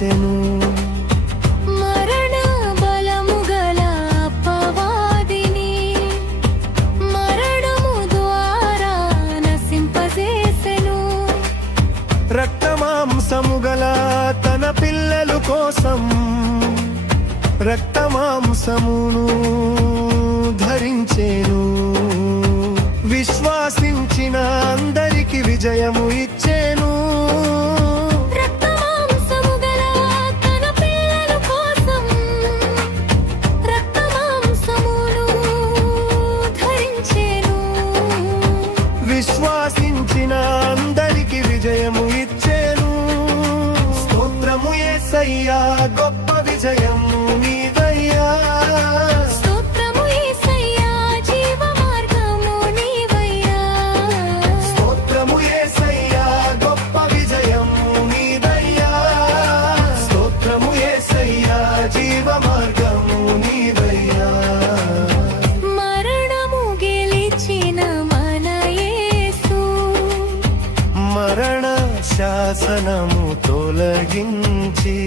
చేసెను. మరణ బలము గల అపవాదిని మరణము ద్వారా నశింపజేసెను. రక్తమాంసము గల తన పిల్లలు కోసం రక్తమాంసమును ధరించెను. విశ్వాసించిన అందరికి విజయము ఇచ్చెను. రక్తమాంసము గల తన పిల్లల కోసం రక్తమాంసమును ధరించెను. విశ్వాసించిన అందరికి విజయము ఇచ్చెను. స్తోత్రము యేసయ్యా, గొప్ప విజయం నీదయ్యా. స్తోత్రము యేసయ్యా, జీవ మార్గము నీవయ్యా. స్తోత్రము యేసయ్యా, గొప్ప విజయం నీదయ్యా. స్తోత్రము యేసయ్యా, జీవ మార్గము నీదయ్యా. మరణము గెలిచిన మన యేసు మరణ శాసనము తొలగించి